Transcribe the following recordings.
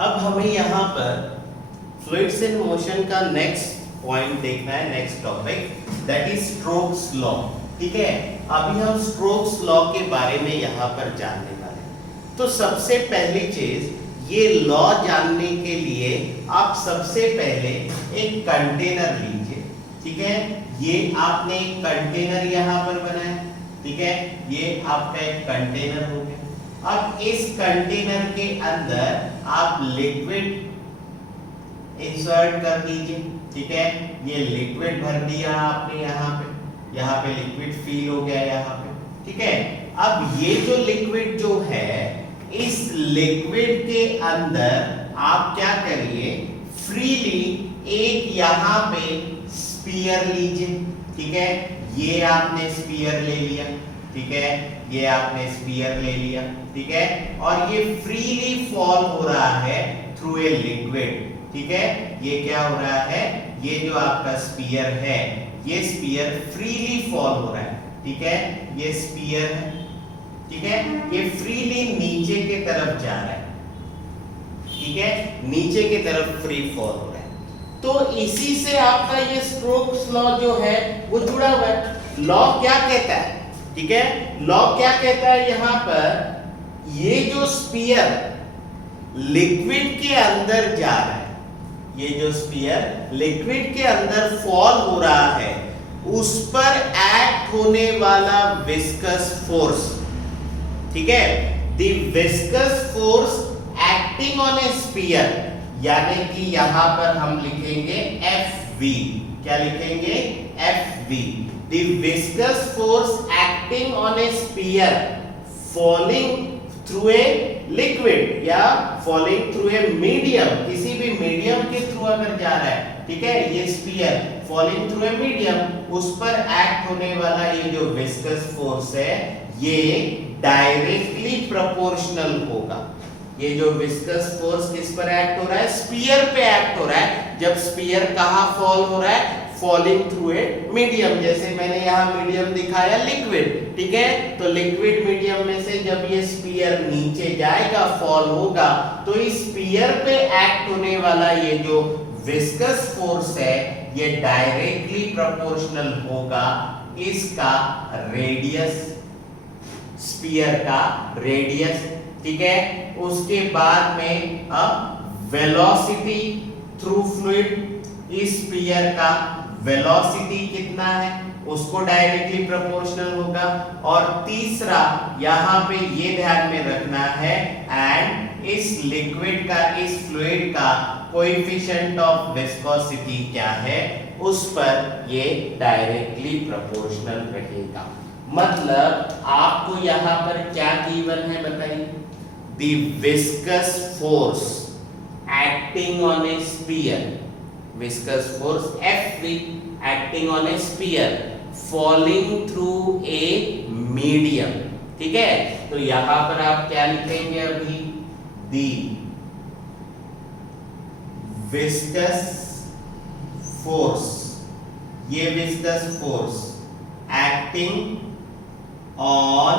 अब हमें यहाँ पर फ्लूइड्स इन मोशन का नेक्स्ट पॉइंट देखना है, next topic that is strokes law. ठीक है, अभी हम स्ट्रोक्स लॉ के बारे में यहाँ पर जानने वाले हैं। तो सबसे पहली चीज, ये लॉ जानने के लिए आप सबसे पहले एक कंटेनर लीजिए। ठीक है, ये आपने एक कंटेनर यहाँ पर बनाया। ठीक है, ये आपका एक कंटेनर हो गया। अब इस कंटेनर के अंदर आप लिक्विड इंसर्ट कर दीजिए। ठीक है, ये लिक्विड भर दिया आपने यहाँ पे लिक्विड फिल हो गया यहाँ पे। ठीक है, अब ये जो लिक्विड जो है, इस लिक्विड के अंदर आप क्या करिए, फ्रीली एक यहाँ पे स्फीयर लीजिए। ठीक है, ये आपने स्फीयर ले लिया। ठीक है, ये आपने स्फीयर ले लिया। ठीक है, और ये फ्रीली फॉल हो रहा है थ्रू ए लिक्विड। ठीक है, ये क्या हो रहा है, ये जो आपका स्फीयर है, ये स्फीयर फ्रीली फॉल हो रहा है। ठीक है, ये स्फीयर है। ठीक है, ये फ्रीली नीचे की तरफ जा रहा है। ठीक है, नीचे की तरफ फ्री फॉल हो रहा है। तो इसी से आपका ये स्ट्रोक्स लॉ जो है वो जुड़ा हुआ है। लॉ क्या कहता है, ठीक है, लॉ क्या कहता है, यहां पर ये जो स्फीयर लिक्विड के अंदर जा रहा है, ये जो स्फीयर लिक्विड के अंदर फॉल हो रहा है, उस पर एक्ट होने वाला विस्कस फोर्स। ठीक है, the viscous force acting on A sphere, यानी कि यहां पर हम लिखेंगे Fv। क्या लिखेंगे, Fv। The viscous force acting on a sphere falling through a liquid या falling through a medium, किसी भी मीडियम के थ्रू अगर जा रहा है, ठीक है, ये sphere falling through a medium, उस पर एक्ट होने वाला ये जो viscous force है, ये डायरेक्टली प्रोपोर्शनल होगा। ये जो विस्कस फोर्स किस पर एक्ट हो रहा है, स्फीयर पे एक्ट हो रहा है। जब स्फीयर कहाँ फॉल हो रहा है, फॉलिंग थ्रू ए मीडियम, जैसे मैंने यहाँ मीडियम दिखाया लिक्विड। ठीक है, तो लिक्विड मीडियम में से जब ये स्फीयर नीचे जाएगा, फॉल होगा, तो इस स्फीयर पे एक्ट होने वाला ये जो विस्कस फोर्स है, ये डायरेक्टली प्रोपोर्शनल होगा इसका रेडियस, स्फीयर का रेडियस। ठीक है, उसके बाद में अब वेलोसिटी थ्रू फ्लूइड, इस स्फीयर का वेलोसिटी कितना है, उसको डायरेक्टली प्रोपोर्शनल होगा। और तीसरा यहाँ पे ये ध्यान में रखना है, एंड इस लिक्विड का, इस फ्लूइड का कोएफिशिएंट ऑफ विस्कोसिटी क्या है, उस पर ये डायरेक्टली प्रोपोर्शनल रहेगा। मतलब आपको यहाँ पर क्या गिवन है बताइए, the viscous force acting on a sphere, viscous force Fv acting on a sphere falling through a medium। ठीक है, तो यहां पर आप क्या लिखेंगे अभी, the viscous force, ये viscous force acting on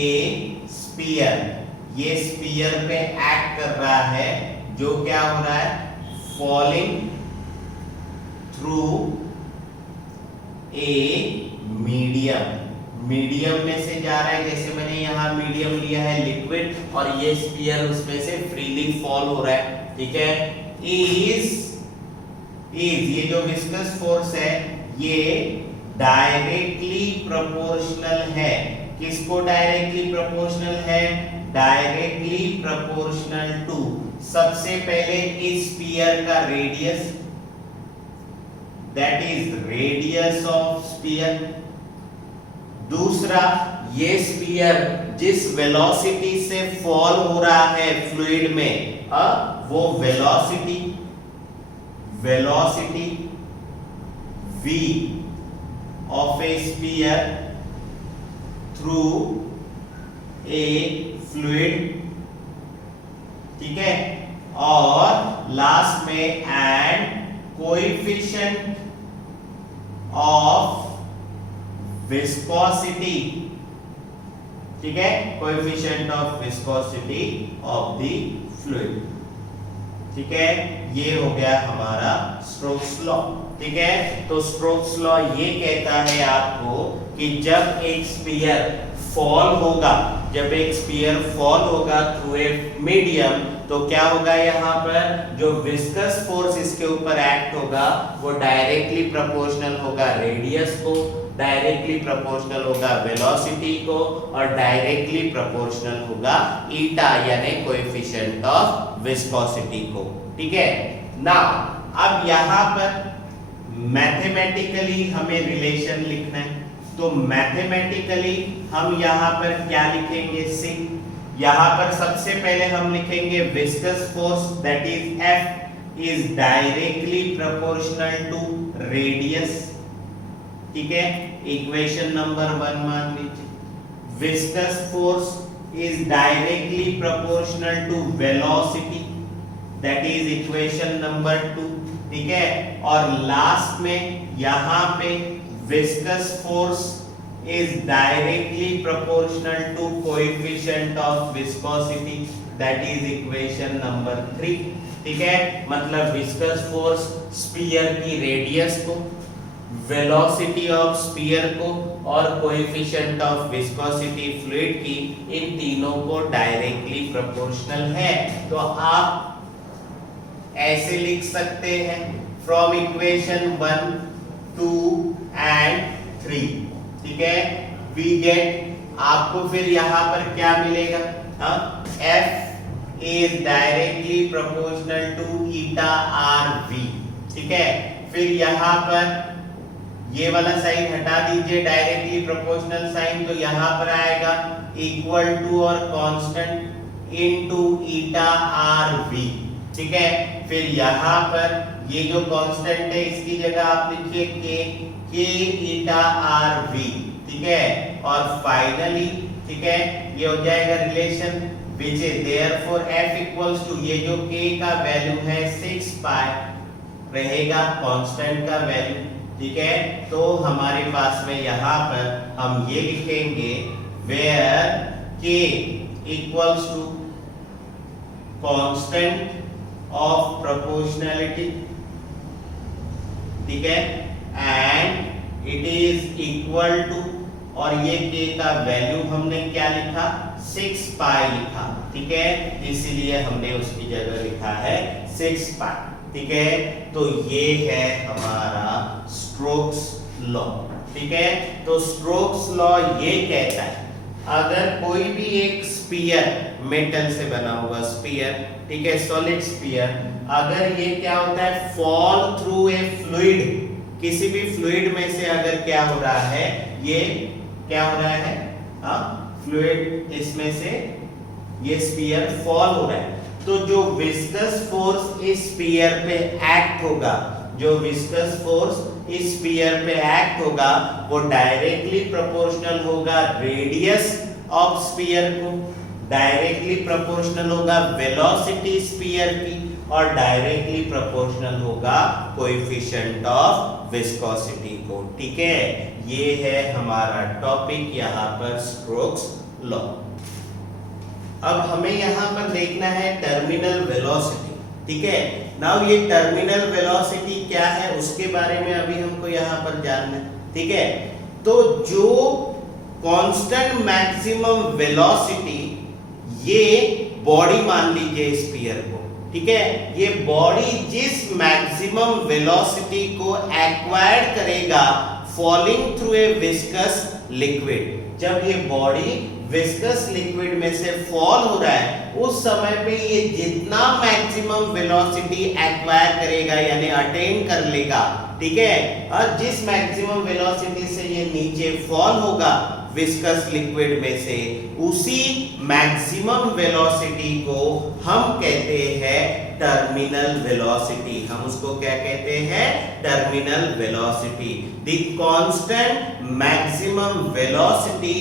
a sphere, ये स्फीयर पे एक्ट कर रहा है, जो क्या हो रहा है, falling through a medium, medium में से जा रहा है। जैसे मैंने यहाँ मीडियम लिया है लिक्विड, और ये स्फीयर उसमें से फ्रीली फॉल हो रहा है। ठीक है, इज ये जो विस्कस फोर्स है, ये डायरेक्टली प्रोपोर्शनल है। किसको डायरेक्टली प्रोपोर्शनल है, डायरेक्टली प्रोपोर्शनल टू, सबसे पहले इस स्फीयर का radius, that is radius of sphere. दूसरा, ये स्फीयर जिस वेलोसिटी से फॉल हो रहा है फ्लूइड में, वो velocity v of A sphere through a fluid. ठीक है, और लास्ट में एंड कोएफिशिएंट ऑफ विस्कोसिटी। ठीक है, coefficient of viscosity of the fluid. ठीक है, ये हो गया हमारा स्टोक्स लॉ। ठीक है, तो स्टोक्स लॉ ये कहता है आपको कि जब एक स्फीयर फॉल होगा, जब एक स्फीयर फॉल होगा थ्रू ए मीडियम, तो क्या होगा, यहाँ पर जो विस्कस फोर्स इसके ऊपर एक्ट होगा वो डायरेक्टली प्रोपोर्शनल होगा रेडियस को, डायरेक्टली प्रोपोर्शनल होगा वेलोसिटी को, और डायरेक्टली प्रोपोर्शनल होगा ईटा यानी कोएफिशिएंट ऑफ विस्कोसिटी को। ठीक है, नाउ अब यहाँ पर मैथमेटिकली हमें रिलेशन लिखना है, तो मैथमेटिकली हम यहाँ पर क्या लिखेंगे, सिग। यहाँ पर सबसे पहले हम लिखेंगे viscous force that is F is directly proportional to radius. ठीक है, इक्वेशन नंबर 1 मान लीजिए, viscous force is directly proportional to velocity, that is equation number 2। ठीक है, और लास्ट में यहाँ पे viscous force is directly proportional to coefficient of viscosity, that is equation number 3। ठीक है, मतलब विस्कस फोर्स स्फीयर की रेडियस को, वेलोसिटी ऑफ स्फीयर को और कोएफिशिएंट ऑफ विस्कोसिटी फ्लूइड की, इन तीनों को डायरेक्टली प्रोपोर्शनल है। तो आप ऐसे लिख सकते हैं फ्रॉम इक्वेशन 1, 2 एंड 3। ठीक है, वी गेट, आपको फिर यहाँ पर क्या मिलेगा, F is directly proportional to eta are V. ठीक है, फिर यहाँ पर ये वाला साइन हटा दीजिए, डायरेक्टली प्रोपोर्शनल साइन, तो यहाँ पर आएगा इक्वल टू और constant into eta are V. ठीक है, फिर यहाँ पर ये जो कांस्टेंट है इसकी जगह आप लिखिए के ईटा आर वी। ठीक है, और फाइनली ठीक है ये हो जाएगा relation which is therefore F equals to, ये जो k का वैल्यू है 6 पाई रहेगा कांस्टेंट का वैल्यू। ठीक है, तो हमारे पास में यहाँ पर हम ये लिखेंगे where k equals to constant of proportionality. ठीक है, and it is equal to, और ये k का वैल्यू हमने क्या लिखा, 6 पाई लिखा। ठीक है, इसीलिए हमने उसकी जगह लिखा है 6 पाई। ठीक है, तो ये है हमारा स्टोक्स लॉ। ठीक है, तो स्टोक्स लॉ ये कहता है अगर कोई भी एक स्फीयर, मेटल से बना हुआ स्फीयर, ठीक है, सॉलिड स्फीयर, अगर ये क्या होता है फॉल थ्रू ए फ्लूइड, किसी भी फ्लूइड में से अगर क्या हो रहा है, ये क्या हो रहा है, फ्लूइड इसमें से ये स्फीयर फॉल हो रहा है, तो जो विस्कस फोर्स इस स्फीयर पे एक्ट होगा, जो विस्कस फोर्स इस स्फीयर पे एक्ट होगा वो डायरेक्टली प्रोपोर्शनल होगा रेडियस ऑफ स्फीयर को, डायरेक्टली प्रोपोर्शनल होगा वेलोसिटी स्फीयर की, और डायरेक्टली प्रोपोर्शनल होगा कोएफिशिएंट ऑफ विस्कोसिटी को। ठीक है, ये है हमारा टॉपिक यहाँ पर स्टोक्स लॉ। अब हमें यहाँ पर देखना है टर्मिनल वेलोसिटी। ठीक है, नाउ ये टर्मिनल वेलोसिटी क्या है उसके बारे में अभी हमको यहाँ पर जानना है। ठीक है, तो जो कांस्टेंट मैक्सिमम वेलोसिटी, ये बॉडी मान लीजिए स्फीयर को, ठीक है, ये बॉडी जिस मैक्सिमम वेलोसिटी को एक्वायर करेगा falling through a viscous liquid, जब ये बॉडी विस्कस लिक्विड में से फॉल हो रहा है उस समय पे ये जितना मैक्सिमम वेलोसिटी एक्वायर करेगा यानी अटेन कर लेगा, ठीक है, और जिस मैक्सिमम वेलोसिटी से ये नीचे फॉल होगा विस्कस लिक्विड में से, उसी मैक्सिमम वेलोसिटी को हम कहते हैं टर्मिनल वेलोसिटी। हम उसको क्या कहते हैं, terminal velocity. The constant maximum velocity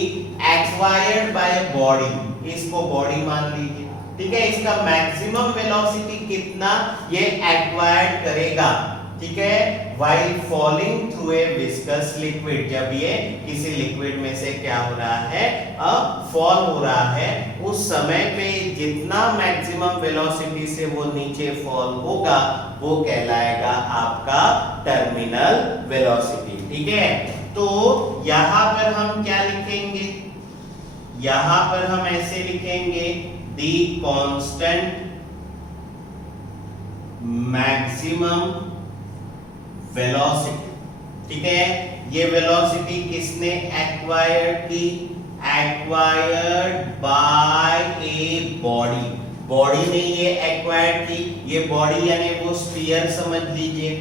acquired by body, इसको बॉडी मान लीजिए, ठीक है, इसका मैक्सिमम वेलोसिटी कितना ये एक्वायर्ड करेगा ठीक है, while falling through a viscous liquid, जब ये किसी लिक्विड में से क्या हो रहा है, अब फॉल हो रहा है, उस समय पे जितना मैक्सिमम वेलोसिटी से वो नीचे फॉल होगा वो कहलाएगा आपका टर्मिनल वेलोसिटी। ठीक है, तो यहां पर हम क्या लिखेंगे, यहां पर हम ऐसे लिखेंगे द कांस्टेंट मैक्सिमम वेलोसिटी। ठीक है, ये वेलोसिटी किसने एक्वायर्ड की, acquired by a body, body ने ये एक्वायर्ड की, ये बॉडी यानी वो स्फीयर समझ लीजिए,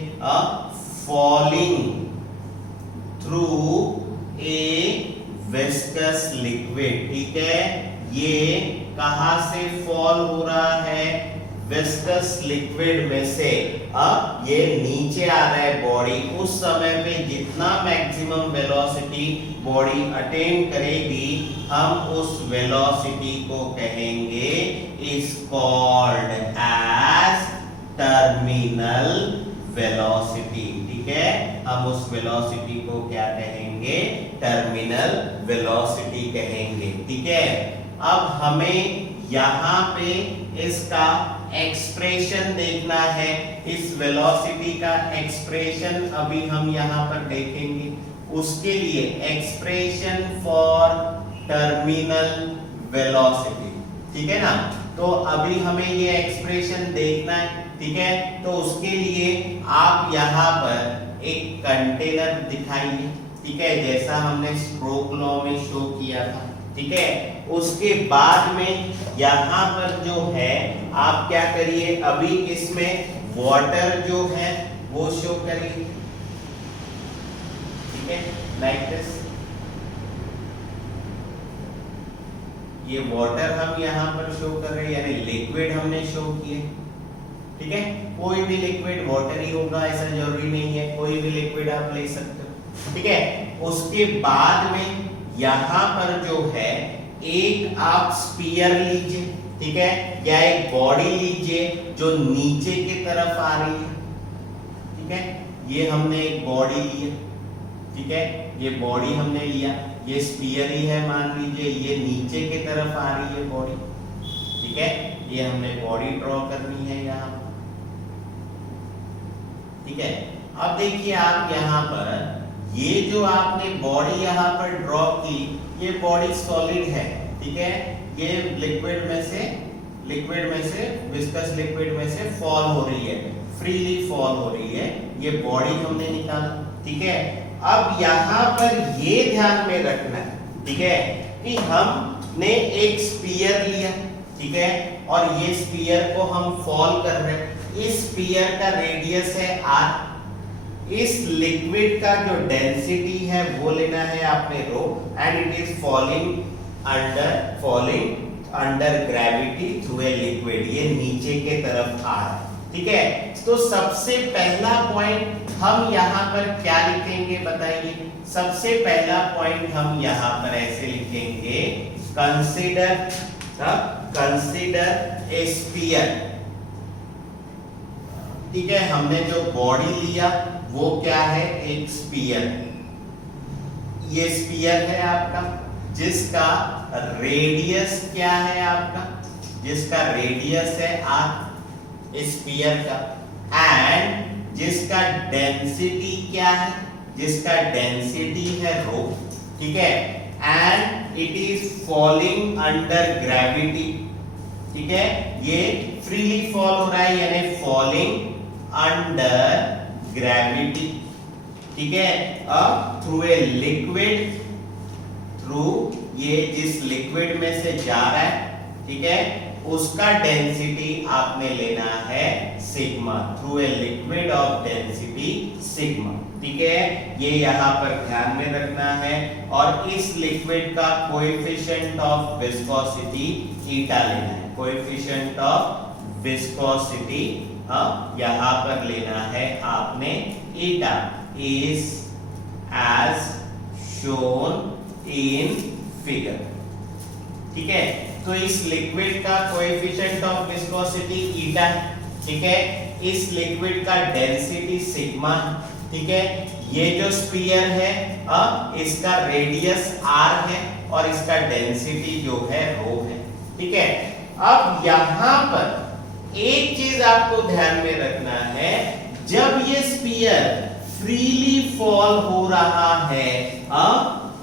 falling through a viscous liquid. ठीक है, ये कहां से फॉल हो रहा है, विस्कस लिक्विड में से, अब ये नीचे आ रहा है बॉडी, उस समय पे जितना मैक्सिमम वेलोसिटी बॉडी अटेन करेगी हम उस वेलोसिटी को कहेंगे is called as terminal velocity. ठीक है, हम उस वेलोसिटी को क्या कहेंगे, टर्मिनल वेलोसिटी कहेंगे। ठीक है, अब हमें यहां पे इसका एक्सप्रेशन देखना है, इस वेलोसिटी का एक्सप्रेशन अभी हम यहां पर देखेंगे। उसके लिए एक्सप्रेशन फॉर टर्मिनल वेलोसिटी, ठीक है ना, तो अभी हमें ये एक्सप्रेशन देखना है। ठीक है, तो उसके लिए आप यहां पर एक कंटेनर दिखाइए। ठीक है, जैसा हमने स्ट्रोक लॉ में शो किया था। ठीक है, उसके बाद में यहां पर जो है आप क्या करिए, अभी इसमें वाटर जो है वो शो करिए। ठीक है, लाइक दिस, ये वाटर हम यहां पर शो कर रहे हैं, यानी लिक्विड हमने शो किए। ठीक है, कोई भी लिक्विड वाटर ही होगा ऐसा जरूरी नहीं है, कोई भी लिक्विड आप ले सकते हो। ठीक है, उसके बाद में यहां पर जो है एक आप स्फीयर लीजिए। ठीक है, या एक बॉडी लीजिए जो नीचे की तरफ आ रही है। ठीक है, ये हमने एक बॉडी ली है। ठीक है, ये बॉडी हमने लिया, ये स्फीयर ही है मान लीजिए, ये नीचे की तरफ आ रही है बॉडी। ठीक है, ये हमने बॉडी ड्रॉ करनी है यहाँ। ठीक है, अब देखिए आप यहाँ पर ये जो आपने बॉडी यहाँ पर ड्रॉ की, ये बॉडी सॉलिड है। ठीक है, ये लिक्विड में से विस्कस लिक्विड में से फॉल हो रही है, फ्रीली फॉल हो रही है, ये बॉडी हमने निकाला। ठीक है, अब यहाँ पर ये ध्यान में रखना है, ठीक है, कि हमने एक स्फीयर लिया। ठीक है, और ये स्फीयर को हम फॉल कर रहे हैं, इस स्फीयर का रेडियस है r, इस लिक्विड का जो डेंसिटी है वो लेना है आपने rho, and it is falling under gravity through a liquid, ये नीचे के तरफ आ रहा है। ठीक है, तो सबसे पहला पॉइंट हम यहाँ पर क्या लिखेंगे बताइए, सबसे पहला पॉइंट हम यहाँ पर ऐसे लिखेंगे, कंसीडर ए स्फीयर। ठीक है, हमने जो बॉडी लिया वो क्या है, एक स्फीयर। ये स्फीयर है आपका, जिसका रेडियस क्या है आपका, जिसका रेडियस है r स्फीयर का, एंड जिसका डेंसिटी क्या है, जिसका डेंसिटी है रो। ठीक है, and it is falling under gravity. ठीक है, ये फ्रीली फॉल हो रहा है, यानी फॉलिंग अंडर ग्रेविटी। ठीक है, अब थ्रू ए लिक्विड, थ्रू ये जिस लिक्विड में से जा रहा है, ठीक है, उसका डेंसिटी आपने लेना है sigma, through a liquid of density sigma. ठीक है, ये यहाँ पर ध्यान में रखना है, और इस लिक्विड का कोएफिशिएंट ऑफ विस्कोसिटी ईटा लेना है, कोएफिशिएंट ऑफ विस्कोसिटी यहाँ पर लेना है आपने eta, is as shown in figure. ठीक है, तो इस लिक्विड का कोएफिशिएंट ऑफ विस्कोसिटी ईटा है। ठीक है, इस लिक्विड का डेंसिटी सिग्मा, ठीक है। ये जो स्फीयर है इसका रेडियस r है और इसका डेंसिटी जो है रो है, ठीक है। अब यहां पर एक चीज आपको ध्यान में रखना है, जब ये स्फीयर फ्रीली फॉल हो रहा है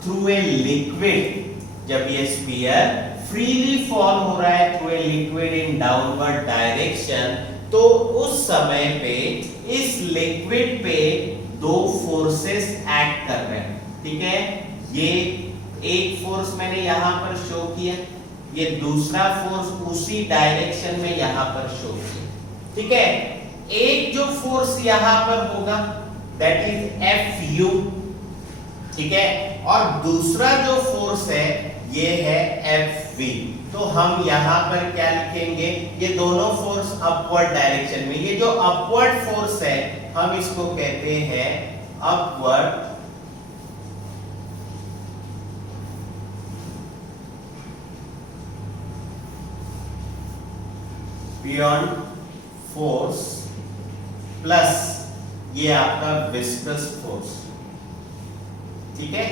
थ्रू ए लिक्विड, जब ये स्फीयर फ्रीली फॉल हो रहा है through a liquid in downward direction, तो उस समय पे इस लिक्विड पे दो फोर्सेस एक्ट कर रहे हैं, ठीक है। ये एक फोर्स मैंने यहां पर शो किया, ये दूसरा फोर्स उसी डायरेक्शन में यहां पर शो किया, ठीक है। एक जो फोर्स यहां पर होगा दैट इज Fu, ठीक है, और दूसरा जो फोर्स है ये है Fv। तो हम यहां पर क्या लिखेंगे, ये दोनों फोर्स अपवर्ड डायरेक्शन में, ये जो अपवर्ड फोर्स है हम इसको कहते हैं अपवर्ड बियॉन्ड फोर्स प्लस ये आपका विस्कस फोर्स, ठीक है।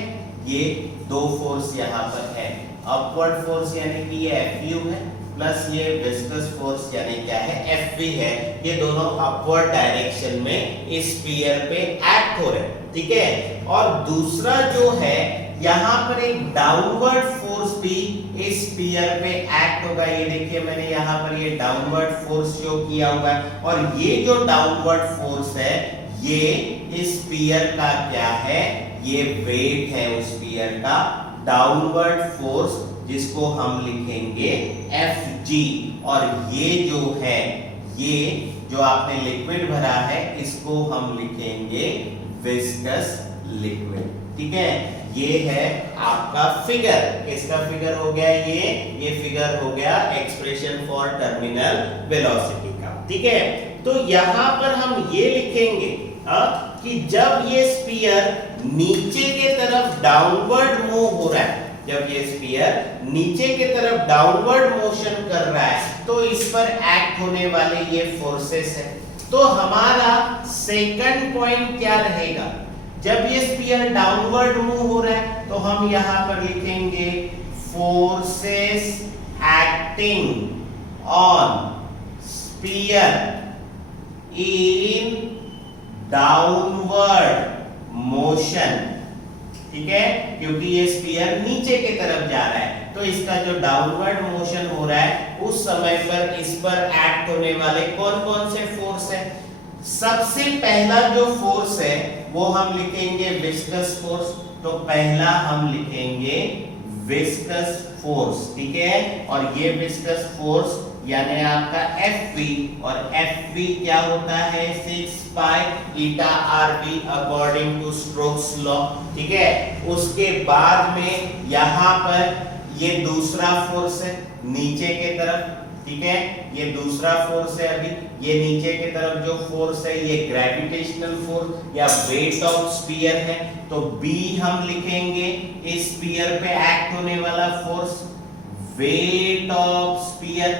ये दो फोर्स यहां पर है, अपवर्ड फोर्स यानी कि ये Fu है प्लस ये विस्कस फोर्स यानी क्या है Fv है। ये दोनों अपवर्ड डायरेक्शन में इस स्फीयर पे एक्ट हो रहे हैं, ठीक है। और दूसरा जो है यहां पर एक डाउनवर्ड फोर्स भी इस स्फीयर पे एक्ट होगा। ये देखिए मैंने यहां पर ये डाउनवर्ड फोर्स शो किया हुआ है, और ये जो डाउनवर्ड फोर्स है ये इस स्फीयर का क्या है, ये वेट है उस स्फीयर का, डाउनवर्ड फोर्स, जिसको हम लिखेंगे Fg। और ये जो है, ये जो आपने लिक्विड भरा है इसको हम लिखेंगे विस्कस लिक्विड, ठीक है। ये है आपका फिगर, किसका फिगर हो गया ये फिगर हो गया एक्सप्रेशन फॉर टर्मिनल वेलोसिटी का, ठीक है। तो यहां पर हम ये लिखेंगे कि जब ये स्फीयर नीचे के तरफ डाउनवर्ड मूव हो रहा है, जब ये स्फीयर नीचे के तरफ डाउनवर्ड मोशन कर रहा है तो इस पर एक्ट होने वाले ये फोर्सेस है। तो हमारा सेकंड पॉइंट क्या रहेगा, जब ये स्फीयर डाउनवर्ड मूव हो रहा है तो हम यहां पर लिखेंगे forces acting on sphere in downward motion, ठीक है, क्योंकि ये स्फीयर नीचे की तरफ जा रहा है तो इसका जो डाउनवर्ड मोशन हो रहा है उस समय पर इस पर एक्ट होने वाले कौन कौन से फोर्स है। सबसे पहला जो फोर्स है वो हम लिखेंगे विस्कस फोर्स, तो पहला हम लिखेंगे विस्कस फोर्स, ठीक है। और ये विस्कस फोर्स यानी आपका Fv, और Fv क्या होता है 6 pi eta Rv according to Stokes law, ठीक है। उसके बाद में यहां पर ये दूसरा फोर्स है नीचे के तरफ, ठीक है, ये दूसरा फोर्स है। अभी ये नीचे की तरफ जो फोर्स है ये ग्रेविटेशनल फोर्स या वेट ऑफ स्फीयर है, तो B हम लिखेंगे इस स्फीयर पे एक्ट होने वाला फोर्स वेट ऑफ स्फीयर,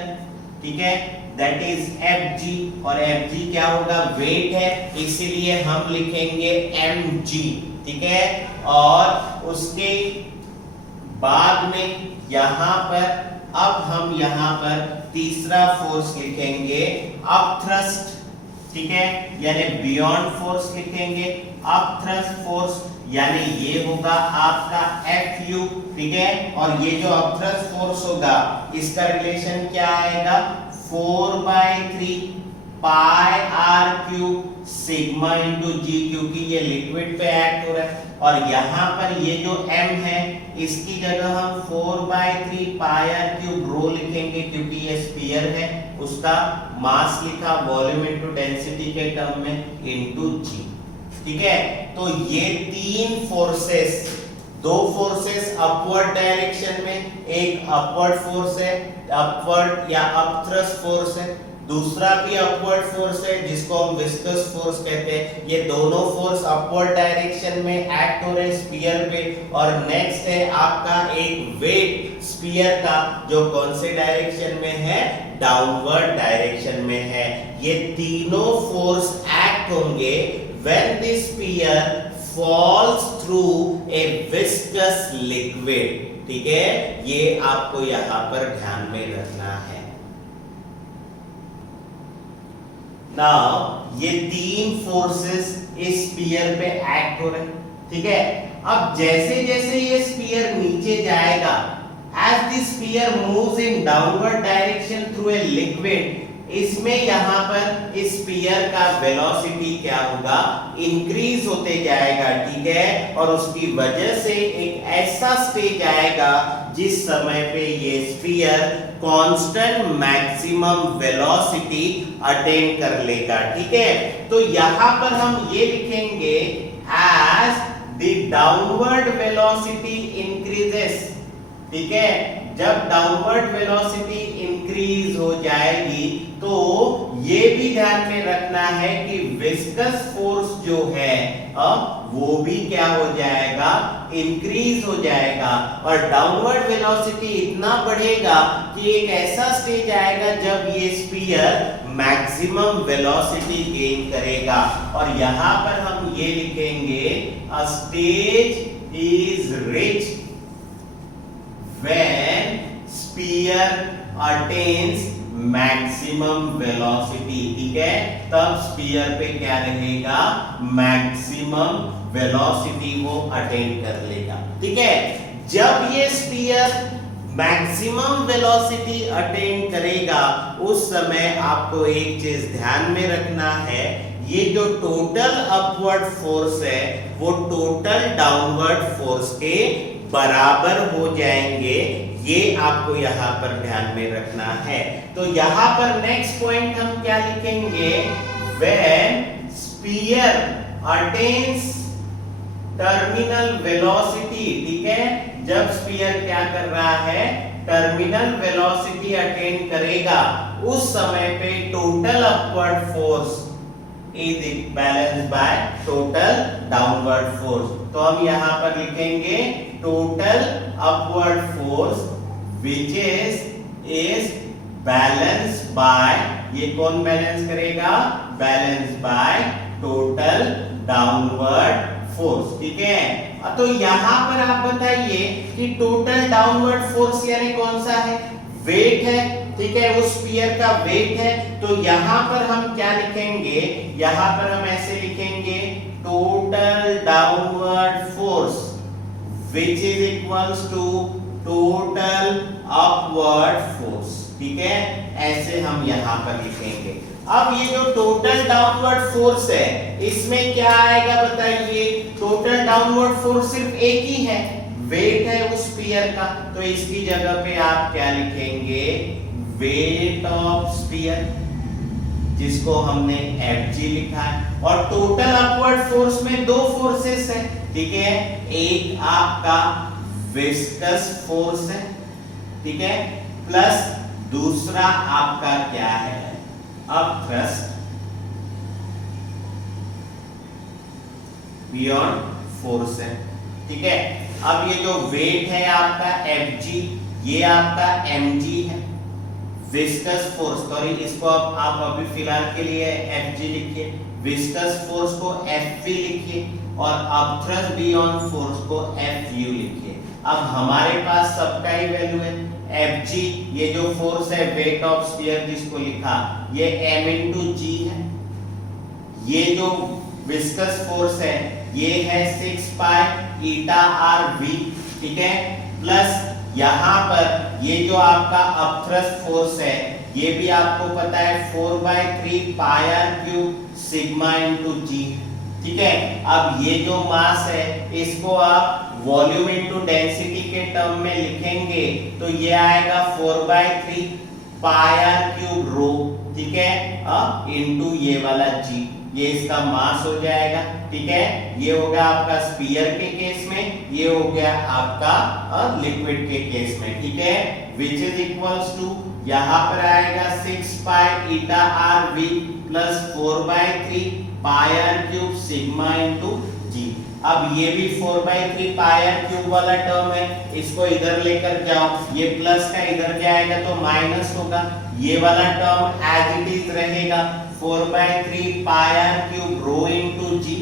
ठीक है, दैट इज Fg। और Fg क्या होगा, वेट है, इसीलिए हम लिखेंगे mg, ठीक है। और उसके बाद में यहां पर अब हम यहां पर तीसरा फोर्स लिखेंगे अपथ्रस्ट, ठीक है, यानी बियॉन्ड फोर्स लिखेंगे अपथ्रस्ट फोर्स, यानी ये होगा आपका Fu, ठीक है। और ये जो अपथ्रस्ट फोर्स होगा इसका रिलेशन क्या आएगा 4/3 पाई r क्यूब सिग्मा इंटू जी, क्योंकि ये लिक्विड पे एक्ट हो रहा है। और यहाँ पर ये जो m है इसकी जगह हम 4/3 पाई r क्यूब रो लिखेंगे, क्योंकि ये स्फीयर है, उसका मास लिखा वॉल्यूम इनटू डेंसिटी के टर्म में इनटू जी, ठीक है। तो ये तीन फोर्सेस, दो फोर्सेस अपवर्ड डायरेक्शन में, एक अपवर्ड फोर्स है अपवर्ड या अपथ्रस्ट फोर्स है, दूसरा भी अपवर्ड फोर्स है जिसको हम विस्कस फोर्स कहते हैं। ये दोनों फोर्स अपवर्ड डायरेक्शन में एक्ट हो रहे हैं स्फीयर पे। और नेक्स्ट है आपका एक वेट स्फीयर का जो कौन से डायरेक्शन में है, डाउनवर्ड डायरेक्शन में है। ये तीनों फोर्स एक्ट होंगे when the sphere falls through a viscous liquid. ठीक है, ये आपको यहां पर ध्यान में रखना है। नाउ ये तीन फोर्सेस इस स्फीयर पे एक्ट हो रहे हैं। ठीक है, अब जैसे जैसे ये स्फीयर नीचे जाएगा, as the sphere moves in downward direction through a liquid, इसमें यहां पर इस स्फीयर का वेलोसिटी क्या होगा, इंक्रीज होते जाएगा। ठीक है, और उसकी वजह से एक ऐसा स्टेज आएगा जिस समय पे ये sphere constant maximum velocity attain कर लेगा। ठीक है, तो यहां पर हम ये लिखेंगे as the downward velocity increases। ठीक है, जब डाउनवर्ड वेलोसिटी इंक्रीज हो जाएगी तो ये भी ध्यान में रखना है कि विस्कस फोर्स जो है वो भी क्या हो जाएगा, इंक्रीज हो जाएगा। और डाउनवर्ड वेलोसिटी इतना बढ़ेगा कि एक ऐसा स्टेज आएगा जब ये स्फीयर मैक्सिमम वेलोसिटी गेन करेगा। और यहां पर हम ये लिखेंगे अ stage is rich when sphere attains maximum velocity। ठीक है, तब स्फीयर पे क्या रहेगा, मैक्सिमम वेलोसिटी वो अटेन कर लेगा। ठीक है, जब ये स्फीयर मैक्सिमम वेलोसिटी अटेन करेगा उस समय आपको एक चीज ध्यान में रखना है, ये जो टोटल अपवर्ड फोर्स है वो टोटल डाउनवर्ड फोर्स के बराबर हो जाएंगे। ये आपको यहां पर ध्यान में रखना है। तो यहां पर नेक्स्ट पॉइंट हम क्या लिखेंगे, when sphere attains terminal velocity. ठीक है, जब स्फीयर क्या कर रहा है, टर्मिनल वेलोसिटी अटेन करेगा उस समय पे total upward force is balanced by total downward force। तो हम यहां पर लिखेंगे total upward force which is balanced by, ये कौन बैलेंस करेगा, balanced by total downward force। ठीक है, तो यहां पर आप बताइए कि टोटल डाउनवर्ड फोर्स यानी कौन सा है, वेट है। ठीक है, उस स्फीयर का वेट है। तो यहां पर हम क्या लिखेंगे, यहां पर हम ऐसे लिखेंगे total downward force which is equals to total upward force. ठीक है, ऐसे हम यहां पर लिखेंगे। अब ये जो टोटल डाउनवर्ड फोर्स है इसमें क्या आएगा बताइए, टोटल डाउनवर्ड फोर्स सिर्फ एक ही है, वेट है उस स्फीयर का। तो इसकी जगह पे आप क्या लिखेंगे, वेट ऑफ स्फीयर, जिसको हमने Fg लिखा है। और टोटल अपवर्ड फोर्स में दो फोर्सेस है। ठीक है, एक आपका विस्कस फोर्स है, ठीक है, प्लस दूसरा आपका क्या है, अपथ्रस्ट बियॉन्ड फोर्स है। ठीक है, अब ये जो वेट है आपका Fg, ये आपका mg है, विस्कस फोर्स, सॉरी इसको आप अभी फिलहाल के लिए Fg लिखिए, विस्कस फोर्स को Fv लिखिए और अपथ्रस्ट बियॉन्ड फोर्स को Fu लिखिए। अब हमारे पास सबका ही वैल्यू है Fg, ये जो फोर्स है वेट ऑफ स्फीयर जिसको लिखा, ये m into g है। ये जो विस्कस फोर्स है ये है 6 पाई ईटा आर वी। ठीक है, प्लस यहां पर ये जो आपका अपथ्रस्ट फोर्स है ये भी आपको पता है 4/3 pi are cube sigma into जी। ठीक है, अब ये जो मास है इसको आप वॉल्यूम इनटू डेंसिटी के टर्म में लिखेंगे तो ये आएगा 4/3 पाई आर क्यूब रो। ठीक है, इनटू ये वाला जी, ये इसका मास हो जाएगा। ठीक है, ये हो गया आपका स्फीयर के केस में, ये हो गया आपका लिक्विड के केस में। ठीक है, विच इज इक्वल्स टू यहां पर आएगा 6 pi eta are v plus 4/3 pi are cube sigma into g. अब ये भी 4/3 पाई आर क्यूब वाला टर्म है, इसको इधर लेकर जाओ, ये प्लस का इधर जाएगा तो माइनस होगा, ये वाला टर्म एज इट इज रहेगा 4/3 pi are cube rho into G,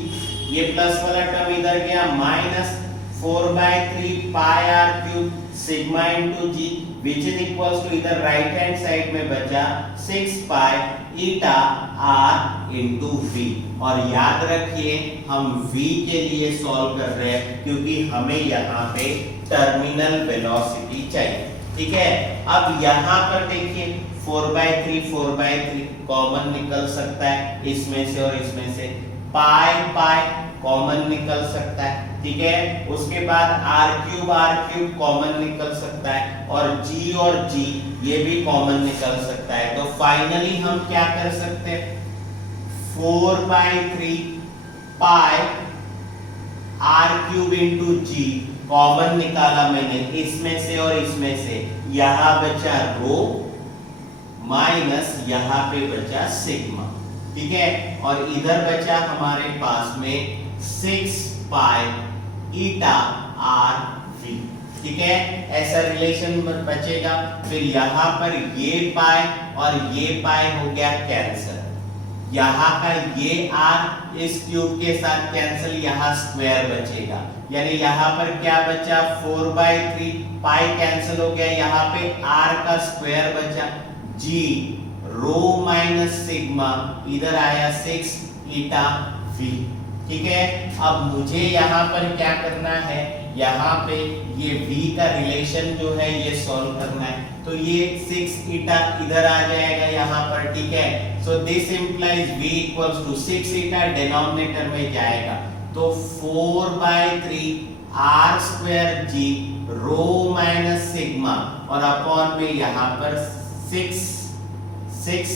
ये प्लस वाला टर्म इधर गया minus 4/3 pi are cube sigma into G which is equals to इधर राइट हैंड साइड में बचा 6 pi eta R into V. और याद रखिए हम v के लिए सॉल्व कर रहे हैं क्योंकि हमें यहाँ पे टर्मिनल वेलोसिटी चाहिए। ठीक है, अब यहाँ पर देखिए 4/3 कॉमन निकल सकता है इसमें से और इसमें से, पाई पाई कॉमन निकल सकता है। ठीक है, उसके बाद आर क्यूब कॉमन निकल सकता है और g ये भी कॉमन निकल सकता है। तो फाइनली हम क्या कर सकते हैं, 4/3 pi are cube into g common निकाला मैंने इसमें से और इसमें से, यहां बचा रो माइनस यहां पे बचा सिग्मा। ठीक है, और इधर बचा हमारे पास में 6 पाई ईटा आर वी। ठीक है, ऐसा रिलेशन बचेगा। फिर यहाँ पर ये पाई और ये पाई हो गया कैंसिल, यहाँ का ये आर इस क्यूब के साथ कैंसिल, यहाँ स्क्वायर बचेगा। यानी यहाँ पर क्या बचा 4/3 पाई कैंसिल हो गया, यहाँ पे आर का स्क्वायर बचा, जी रो माइनस सिग्मा इधर आया 6 ईटा वी। ठीक है, अब मुझे यहाँ पर क्या करना है, यहाँ पे ये v का रिलेशन जो है ये सॉल्व करना है। तो ये 6 ईटा इधर आ जाएगा यहाँ पर। ठीक है, so this implies v equals to 6 eta denominator में जाएगा तो 4/3 R square G rho minus sigma और अपॉन में यहाँ पर 6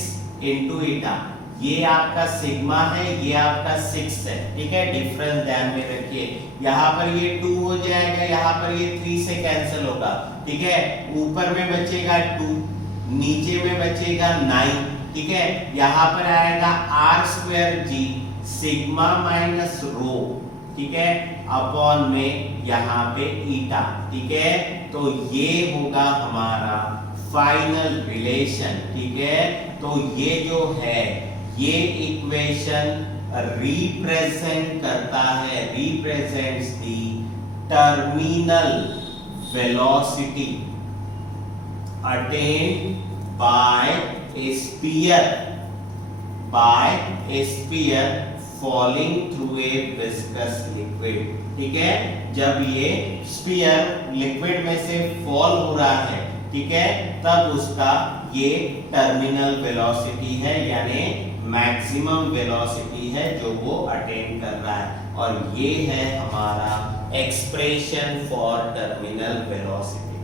इंटू ईटा, ये आपका सिग्मा है, ये आपका 6 है। ठीक है, डिफरेंस ध्यान में रखिए, यहाँ पर ये 2 हो जाएगा, यहाँ पर ये 3 से कैंसिल होगा। ठीक है, ऊपर में बचेगा 2, नीचे में बचेगा 9। ठीक है, यहाँ पर आएगा R square G sigma minus rho, ठीक है, अपॉन में यहाँ पे ईटा। ठीक है, तो ये होगा हमारा फाइनल रिलेशन। ठीक है, तो ये जो है ये इक्वेशन रिप्रेजेंट करता है, represents the terminal velocity attend bye A sphere falling through a viscous liquid. ठीक है, जब ये स्फीयर लिक्विड में से फॉल हो रहा है, ठीक है, तब उसका ये टर्मिनल वेलोसिटी है, यानी मैक्सिमम वेलोसिटी है जो वो अटेन कर रहा है। और ये है हमारा एक्सप्रेशन फॉर टर्मिनल वेलोसिटी।